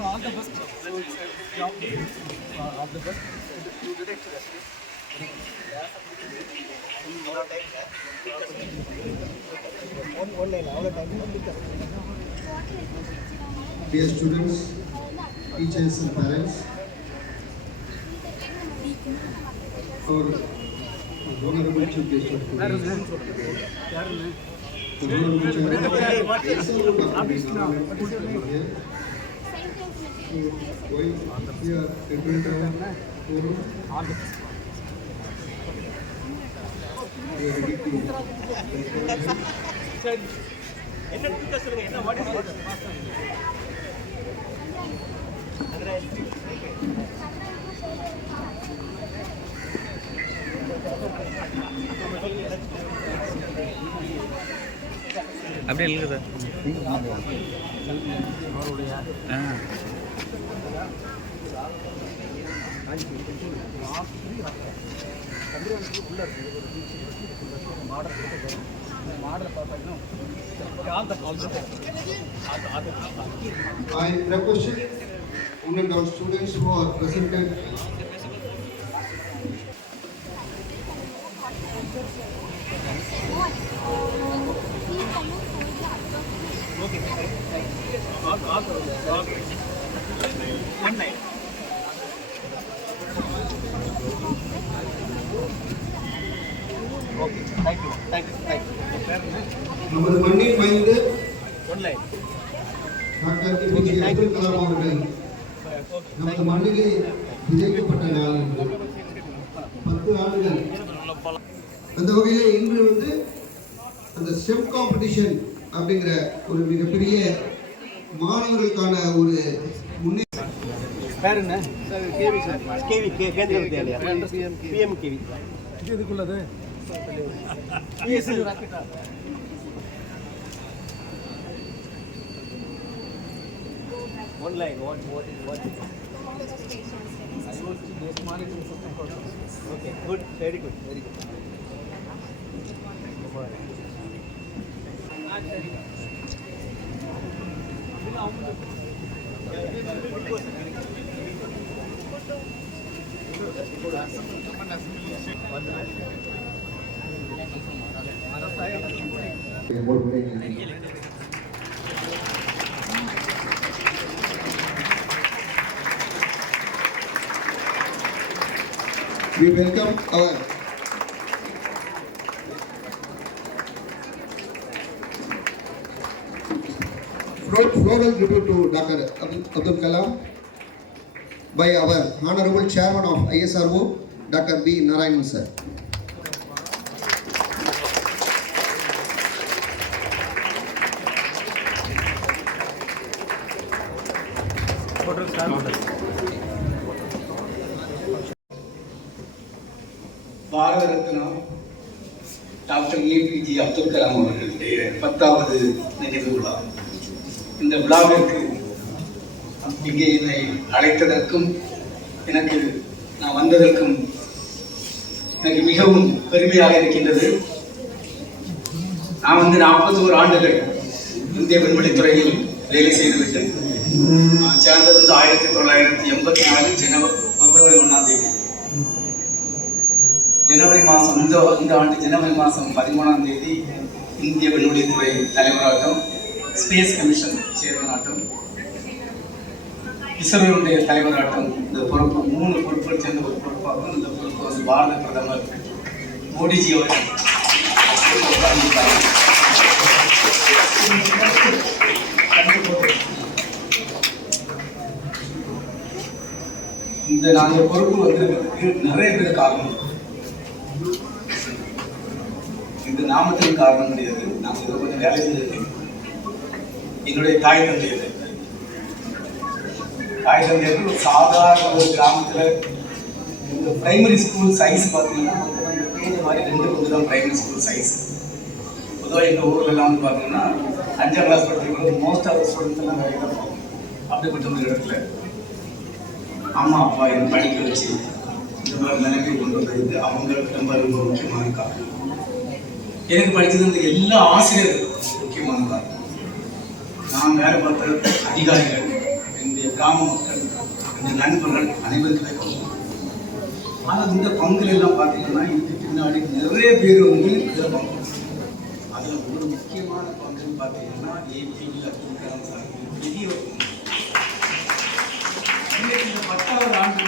All the best. So it's a job of the best. You did it. Dear students, teachers and parents, our honorable chief guest of today, the honorable chairman, why we are entering the forum, we are ready to அப்படியே இருக்குது I request one and all students who are presented நமது மண்ணின் மைந்து doctor APJ Abdul Kalam அவர்கள் நமது மண்ணிலே விதைக்கப்பட்ட நாள் 10 ஆண்டுகள். அந்த வகையிலே இன்று வந்து அந்த ஸ்டெம் காம்படிஷன் அப்படிங்கிற ஒரு மிகப்பெரிய மாணவர்களுக்கான ஒரு முன்னேற்றம். இதுக்குள்ளது one line what okay good very good We welcome our floral tribute to Dr. Abdul Kalam by our Honorable Chairman of ISRO, Dr. B. Narayanan sir. Bharat Ratna doctor APJ Abdul Kalam அவர்களுடைய 10வது நினைவு விழா. இந்த விழாவிற்கு இங்கே என்னை அழைத்ததற்கும் நான் வந்ததற்கும் எனக்கு மிகவும் பெருமையாக இருக்கின்றது. நான் 41 ஆண்டுகள் இந்திய விண்வெளித்துறையில் வேலை செய்துவிட்டு நான் சேர்ந்தது 1984 பிப்ரவரி 1ஆம் தேதி. ஜனவரி மாதம் இந்த ஆண்டு ஜனவரி மாதம் 13ஆம் தேதி இந்திய விண்வெளித்துறை தலைவராட்டம், ஸ்பேஸ் கமிஷன் சேர்மனாட்டம், இஸ்ரோனுடைய தலைவராட்டம். இந்த பொறுப்பு 3 பொறுப்புகள் சேர்ந்த ஒரு பொறுப்பாகும். இந்த பொறுப்பு வந்து பாரத பிரதமர் மோடிஜி அவர்கள் இந்த பொறுப்பு வந்து நிறைய பேர் காரணம். இந்த நாமத்தின் காரணம் கிடையாது. நான் இதில் கொஞ்சம் வேலை செஞ்சிருக்கேன். என்னுடைய தாய் தந்தையர் ஒரு சாதாரண ஒரு கிராமத்தில் இந்த பிரைமரி ஸ்கூல் சைஸ் பார்த்தீங்கன்னா இந்த பேஜ் மாதிரி 2 பங்கு தான் பிரைமரி ஸ்கூல் சைஸ். பொதுவாக எங்கள் ஊர்லலாம் வந்து பார்த்தீங்கன்னா 5ஆம் கிளாஸ் படிக்கிறவங்க மோஸ்ட் ஆஃப் ஸ்டூடெண்ட்ஸ் எல்லாம் வேலைக்கு தான் போகும். அப்படிப்பட்ட ஒரு இடத்துல அம்மா அப்பா என்னை படிக்க வச்சு இந்த மாதிரி நிலைமை கொண்டு வந்தது அவங்க ரொம்ப முக்கியமான காரணம். எனக்கு படித்தது இந்த எல்லா ஆசிரியர்களும் முக்கியமான காரணம். நான் வேலை பார்த்த அதிகாரிகள், என்னுடைய கிராம மக்கள், என்னுடைய நண்பர்கள் அனைவருக்குமே பங்கு. ஆனால் இந்த பங்குல எல்லாம் பார்த்தீங்கன்னா இதுக்கு பின்னாடி நிறைய பேர் வந்து இதில் பங்கு. அதில் ஒரு முக்கியமான பங்குன்னு பார்த்தீங்கன்னா ஏபிஜே அப்துல் கலாம் சார் பெரிய ஒரு பங்கு. இந்த 10வது ஆண்டு